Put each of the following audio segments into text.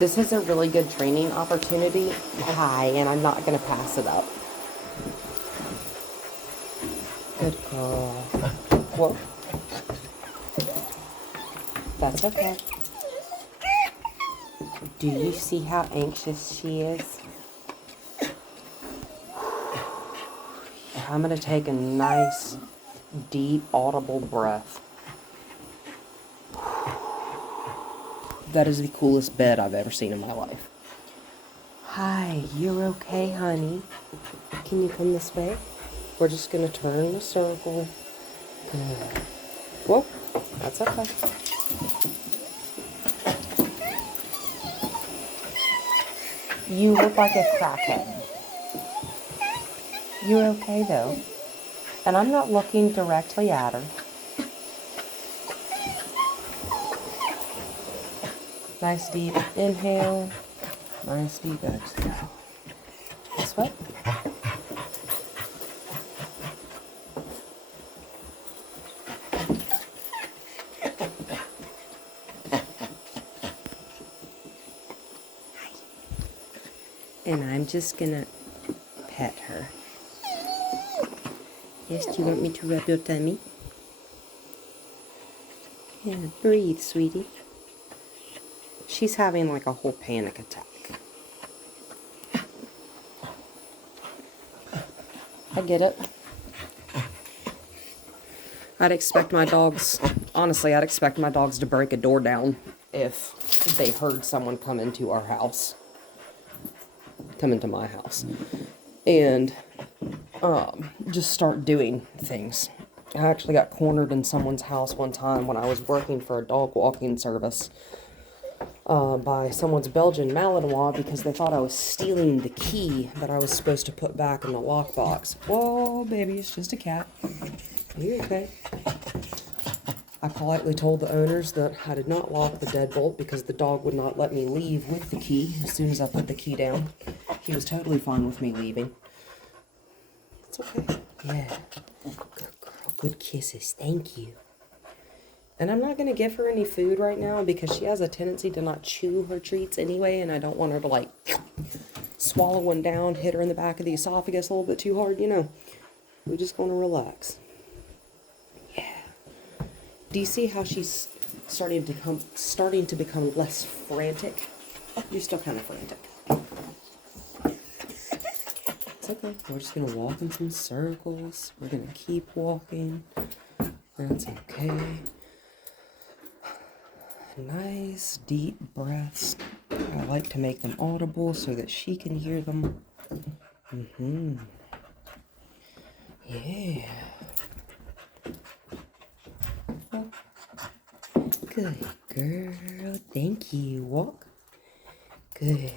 This is a really good training opportunity. Hi, and I'm not going to pass it up. Good girl. Whoa. That's okay. Do you see how anxious she is? I'm going to take a nice, deep, audible breath. That is the coolest bed I've ever seen in my life. Hi, you're okay, honey? Can you come this way? We're just going to turn in a circle. Good. Whoa, that's okay. You look like a crackhead. You're okay, though. And I'm not looking directly at her. Nice deep inhale. Nice deep exhale. This way. And I'm just gonna pet her. Yes, do you want me to rub your tummy? Yeah, breathe, sweetie. She's having like a whole panic attack. I get it. I'd expect my dogs to break a door down if they heard someone come into our house. Come into my house. And just start doing things. I actually got cornered in someone's house one time when I was working for a dog walking service by someone's Belgian Malinois because they thought I was stealing the key that I was supposed to put back in the lockbox. Whoa, baby, it's just a cat. Are you okay? I politely told the owners that I did not lock the deadbolt because the dog would not let me leave with the key as soon as I put the key down. He was totally fine with me leaving. It's okay. Yeah. Good girl. Good kisses. Thank you. And I'm not going to give her any food right now because she has a tendency to not chew her treats anyway, and I don't want her to, like, swallow one down, hit her in the back of the esophagus a little bit too hard, you know. We're just going to relax. Yeah. Do you see how she's starting to become less frantic? You're still kind of frantic. It's okay. We're just going to walk in some circles. We're going to keep walking. That's okay. Nice deep breaths. I like to make them audible so that she can hear them. Yeah. Good girl. Thank you. Walk. Good.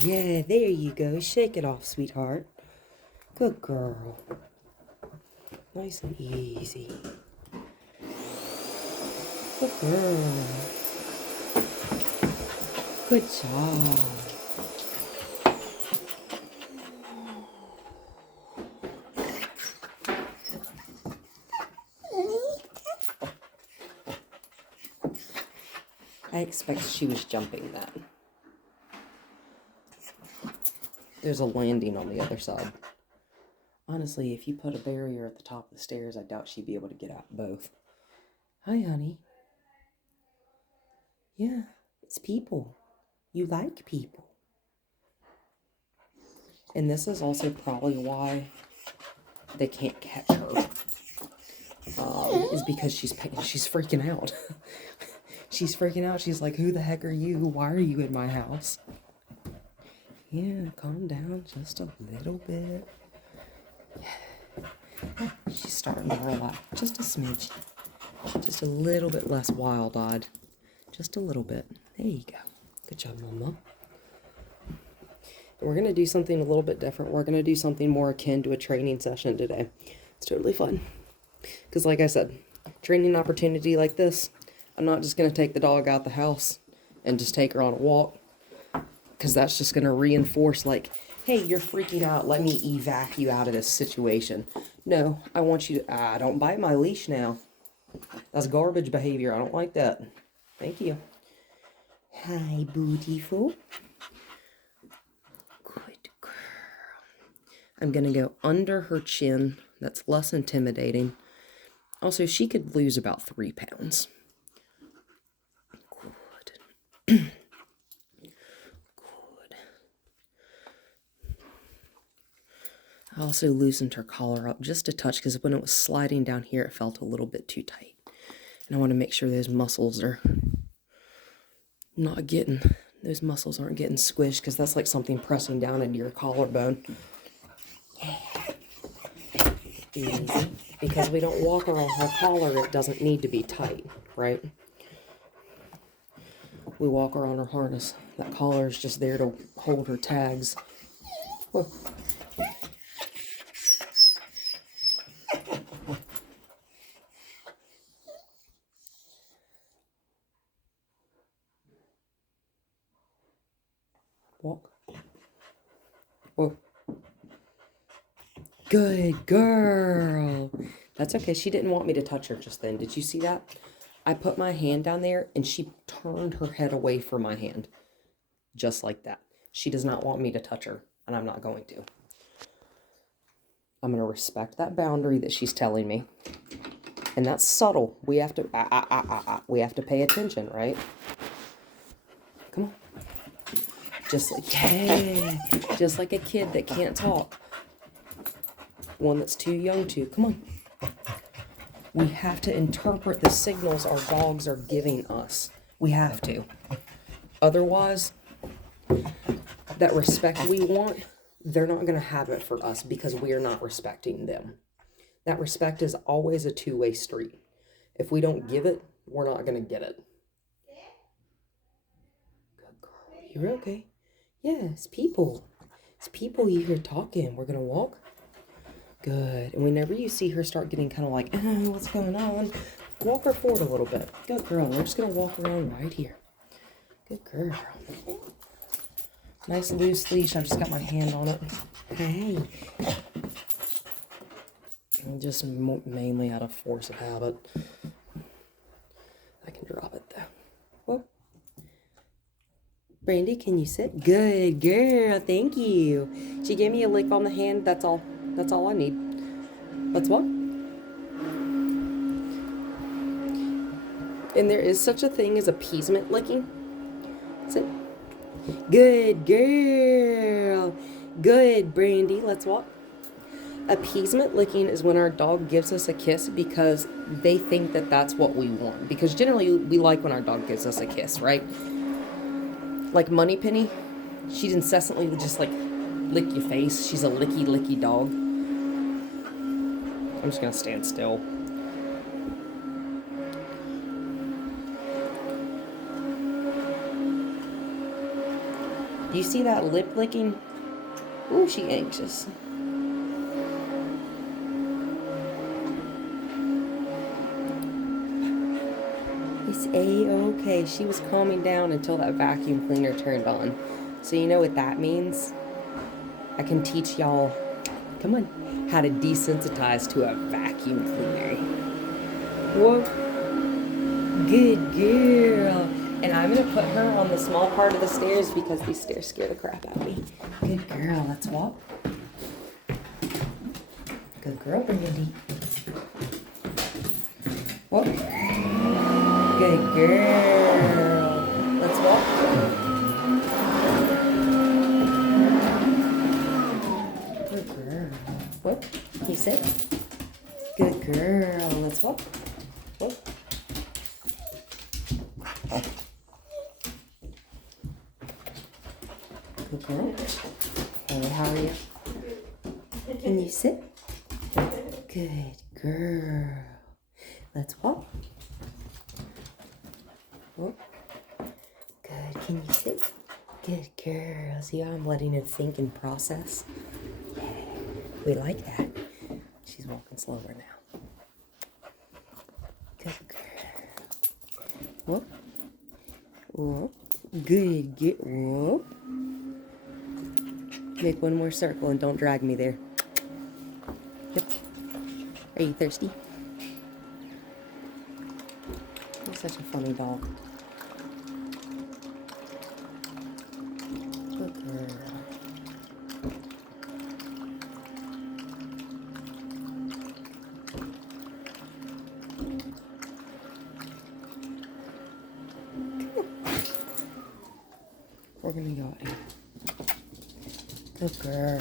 Yeah, there you go. Shake it off, sweetheart. Good girl. Nice and easy. Good girl. Good job. I expect she was jumping that. There's a landing on the other side. Honestly, if you put a barrier at the top of the stairs, I doubt she'd be able to get out both. Hi, honey. Yeah, it's people. You like people. And this is also probably why they can't catch her. Is because she's freaking out. She's freaking out. She's like, who the heck are you? Why are you in my house? Yeah, calm down just a little bit. She's starting to relax just a smidge. Just a little bit less wild-eyed. Just a little bit. There you go. Good job, Mama. We're going to do something a little bit different. We're going to do something more akin to a training session today. It's totally fun. Because like I said, training opportunity like this, I'm not just going to take the dog out the house and just take her on a walk. Because that's just going to reinforce like, hey, you're freaking out. Let me evac you out of this situation. No, I want you to, don't bite my leash now. That's garbage behavior. I don't like that. Thank you. Hi, beautiful. Good girl. I'm going to go under her chin. That's less intimidating. Also, she could lose about 3 pounds. Good. Good. I also loosened her collar up just a touch because when it was sliding down here, it felt a little bit too tight. And I want to make sure those muscles are not getting, those muscles aren't getting squished because that's like something pressing down into your collarbone. Yeah. Easy. Because we don't walk around her collar, it doesn't need to be tight, right? We walk around her harness. That collar is just there to hold her tags. Whoa. Walk. Whoa. Good girl. That's okay. She didn't want me to touch her just then. Did you see that? I put my hand down there and she turned her head away from my hand. Just like that. She does not want me to touch her, and I'm not going to. I'm going to respect that boundary that she's telling me. And that's subtle. We have to we have to pay attention, right? Come on. Just like a kid that can't talk. One that's too young to. Come on. We have to interpret the signals our dogs are giving us. We have to. Otherwise, that respect we want, they're not going to have it for us because we are not respecting them. That respect is always a two-way street. If we don't give it, we're not going to get it. Good girl. You're okay. Yeah, it's people. It's people you hear talking. We're going to walk. Good. And whenever you see her start getting kind of like, what's going on? Walk her forward a little bit. Good girl. We're just going to walk around right here. Good girl. Nice loose leash. I just got my hand on it. Hey. And just mainly out of force of habit. I can drop it though. Whoa. Brandy, can you sit? Good girl. Thank you. She gave me a lick on the hand. That's all. That's all I need. Let's walk. And there is such a thing as appeasement licking. Sit. Good girl. Good, Brandy. Let's walk. Appeasement licking is when our dog gives us a kiss because they think that that's what we want. Because generally we like when our dog gives us a kiss, right? Like Moneypenny, she'd incessantly just like lick your face. She's a licky, licky dog. I'm just gonna stand still. Do you see that lip licking? Ooh, she anxious. It's A-okay. She was calming down until that vacuum cleaner turned on. So you know what that means? I can teach y'all, come on, how to desensitize to a vacuum cleaner. Whoa. Good girl. And I'm going to put her on the small part of the stairs because these stairs scare the crap out of me. Good girl. Let's walk. Good girl, Brandy. Walk. Good girl. Let's walk. Good girl. Whoop. You sit. Good girl. Let's walk. Whoop. Good girl. Hey, how are you? Can you sit? Good girl. Let's walk. Whoop. Good. Can you sit? Good girl. See how I'm letting it think and process? We like that. She's walking slower now. Good girl. Whoop. Whoop. Good. Get whoop. Make one more circle and don't drag me there. Yep. Are you thirsty? You're such a funny dog. We're gonna go out here. Good girl.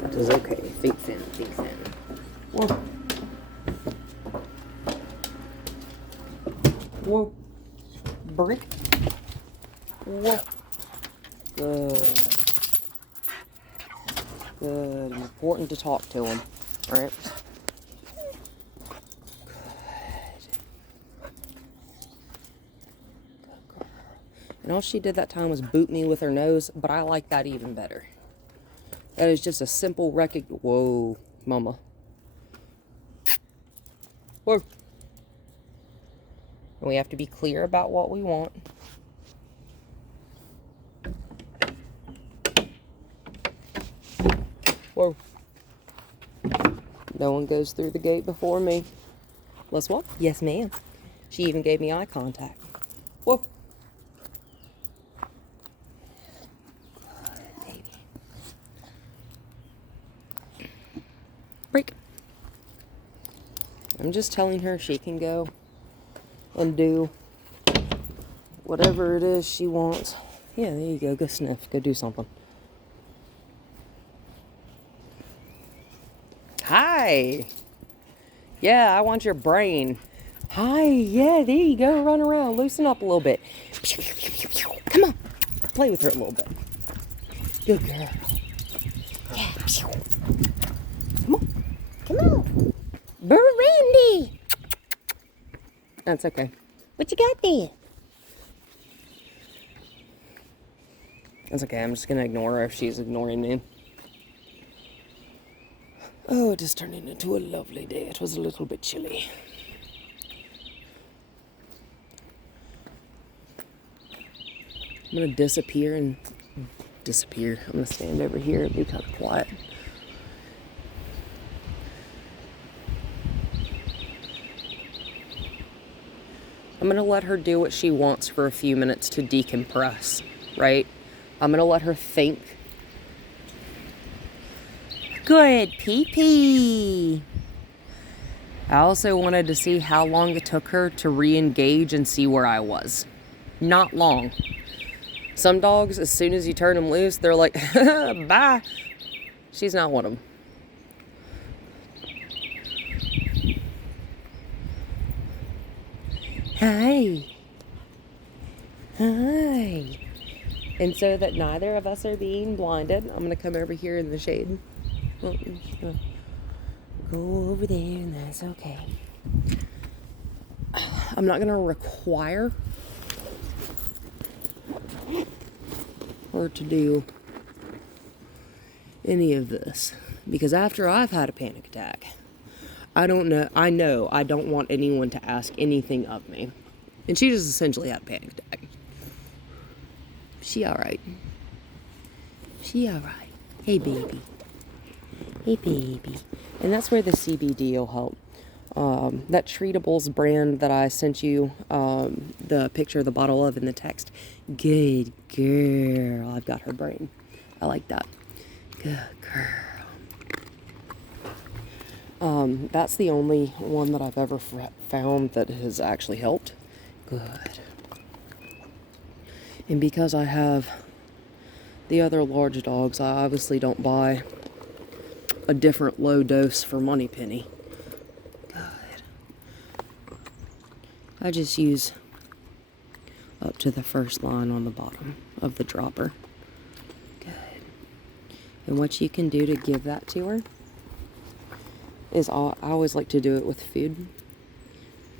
That is okay. Feet thin, feet thin. Whoa. Whoa. Brick. Whoa. Good. Good. Important to talk to him. Alright. And all she did that time was boot me with her nose, but I like that even better. That is just a simple Whoa, mama. Whoa. And we have to be clear about what we want. Whoa. No one goes through the gate before me. Let's walk. Yes, ma'am. She even gave me eye contact. Whoa. Good baby. Break. I'm just telling her she can go and do whatever it is she wants. Yeah, there you go. Go sniff. Go do something. Hi. Yeah, I want your brain. Hi. Yeah, there you go. Run around. Loosen up a little bit. Come on. Play with her a little bit. Good girl. Yeah. Come on. Come on. Brandy. That's okay. What you got there? That's okay. I'm just going to ignore her if she's ignoring me. Oh, it is turning into a lovely day. It was a little bit chilly. I'm going to disappear. I'm going to stand over here and be kind of quiet. I'm going to let her do what she wants for a few minutes to decompress, right? I'm going to let her think. Good pee-pee. I also wanted to see how long it took her to re-engage and see where I was. Not long. Some dogs, as soon as you turn them loose, they're like, bye. She's not one of them. Hi. Hi. And so that neither of us are being blinded, I'm going to come over here in the shade. Well, I'm just going to go over there, and that's okay. I'm not going to require her to do any of this, because after I've had a panic attack, I know I don't want anyone to ask anything of me. And she just essentially had a panic attack. She alright. She alright. Hey, baby. Hey, baby. And that's where the CBD will help. That Treatables brand that I sent you the picture of the bottle of in the text. Good girl. I've got her brain. I like that. Good girl. That's the only one that I've ever found that has actually helped. Good. And because I have the other large dogs, I obviously don't buy a different low dose for Moneypenny. Good. I just use up to the first line on the bottom of the dropper. Good. And what you can do to give that to her is I always like to do it with food.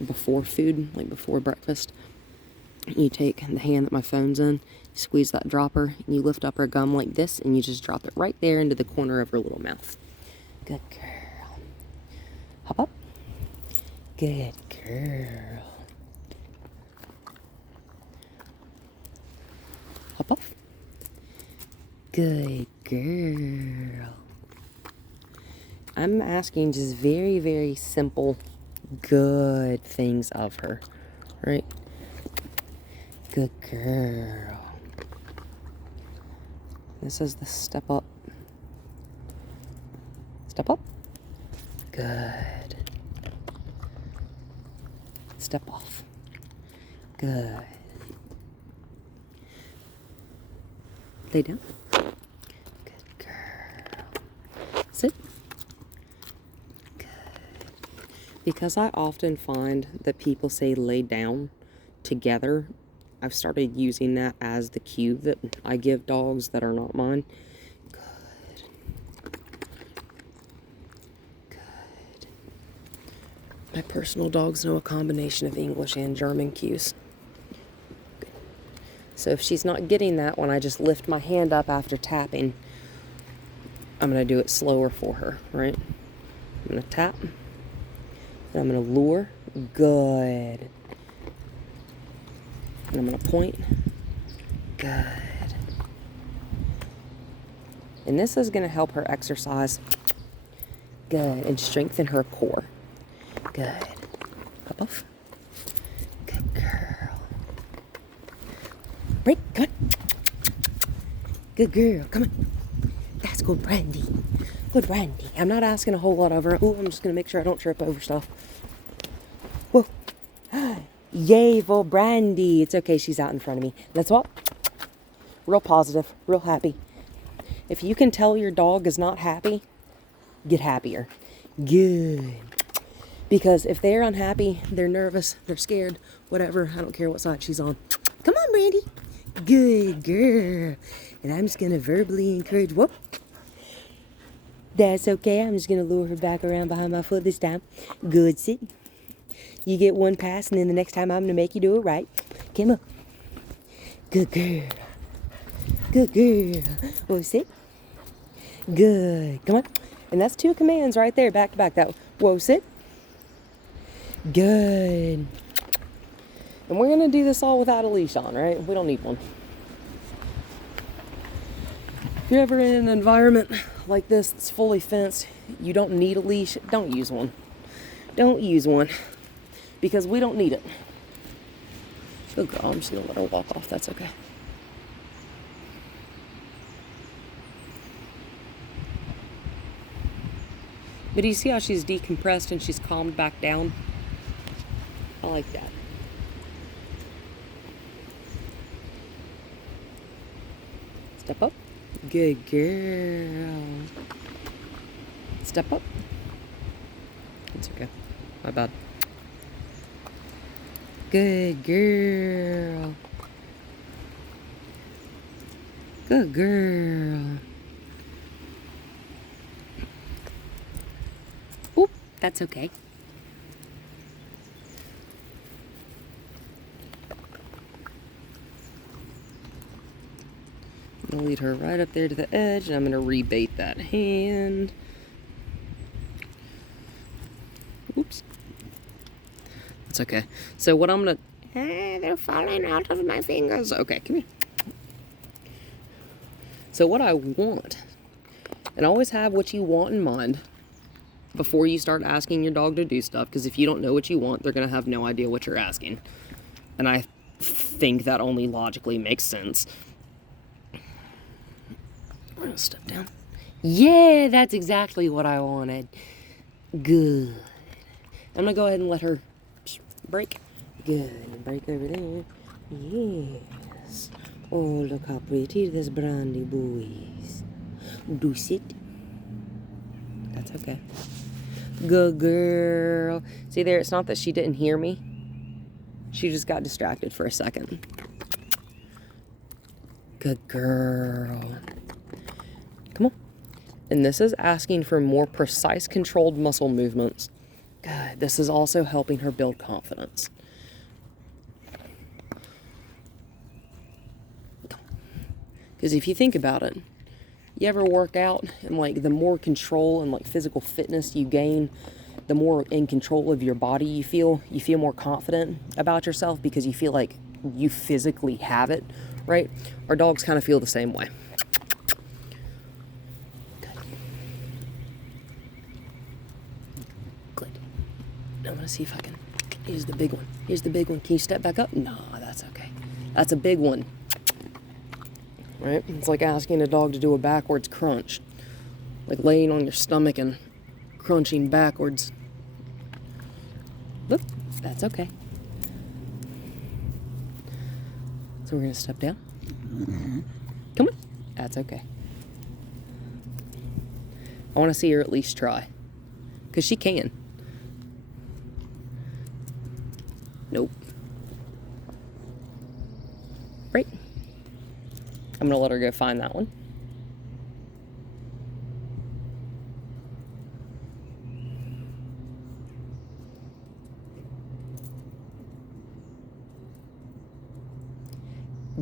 Before food, like before breakfast. You take the hand that my phone's in, squeeze that dropper, and you lift up her gum like this, and you just drop it right there into the corner of her little mouth. Good girl. Hop up. Good girl. Hop up. Good girl. I'm asking just very, very simple, good things of her, right? Good girl. This is the step up. Step up. Good. Step off. Good. Lay down. Good girl. Sit. Good. Because I often find that people say lay down together, I've started using that as the cue that I give dogs that are not mine. Good. Good. My personal dogs know a combination of English and German cues. Good. So if she's not getting that when I just lift my hand up after tapping, I'm going to do it slower for her, right? I'm going to tap. And I'm going to lure. Good. And I'm going to point. Good. And this is going to help her exercise. Good. And strengthen her core. Good. Up off. Good girl. Break. Come on. Good girl. Come on. That's good, Brandy. Good, Brandy. I'm not asking a whole lot of her. Oh, I'm just going to make sure I don't trip over stuff. Whoa. Yay for Brandy. It's okay, she's out in front of me. Let's walk. Real positive, real happy. If you can tell your dog is not happy, get happier. Good. Because if they're unhappy, they're nervous, they're scared, whatever, I don't care what side she's on. Come on, Brandy. Good girl. And I'm just going to verbally encourage, whoop. That's okay. I'm just going to lure her back around behind my foot this time. Good, sit. You get one pass, and then the next time I'm going to make you do it right. Come on. Good girl. Good girl. Whoa, sit. Good. Come on. And that's 2 commands right there, back to back. That whoa, sit. Good. And we're going to do this all without a leash on, right? We don't need one. If you're ever in an environment like this that's fully fenced, you don't need a leash, don't use one. Don't use one. Because we don't need it. Good girl, I'm just going to let her walk off. That's okay. But do you see how she's decompressed and she's calmed back down? I like that. Step up. Good girl. Step up. It's okay. My bad. Good girl. Good girl. Oop, that's okay. I'm going to lead her right up there to the edge, and I'm going to rebait that hand. Oops. It's okay. So what I'm going to... they're falling out of my fingers. Okay, come here. So what I want, and always have what you want in mind before you start asking your dog to do stuff, because if you don't know what you want, they're going to have no idea what you're asking. And I think that only logically makes sense. We're going to step down. Yeah, that's exactly what I wanted. Good. I'm going to go ahead and let her break. Good. Break over there. Yes. Oh, look how pretty this Brandy boy is. Do sit. That's okay. Good girl. See there, it's not that she didn't hear me. She just got distracted for a second. Good girl. Come on. And this is asking for more precise, controlled muscle movements. Good. This is also helping her build confidence. Because if you think about it, you ever work out and like the more control and like physical fitness you gain, the more in control of your body you feel more confident about yourself because you feel like you physically have it, right? Our dogs kind of feel the same way. Good. I'm going to see if I can. Here's the big one. Here's the big one. Can you step back up? No, that's okay. That's a big one. right? It's like asking a dog to do a backwards crunch. Like laying on your stomach and crunching backwards. Look, that's okay. So we're going to step down. Come on. That's okay. I want to see her at least try. Because she can. Nope. Right. I'm going to let her go find that one.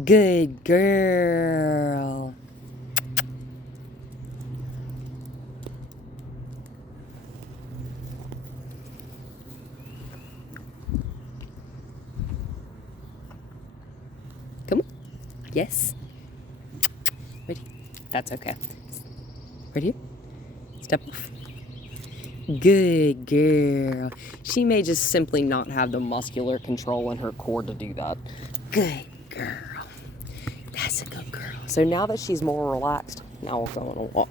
Good girl. Come on. Yes. Ready? That's okay. Ready? Step off. Good girl. She may just simply not have the muscular control in her core to do that. Good girl. That's a good girl. So now that she's more relaxed, now we'll go on a walk.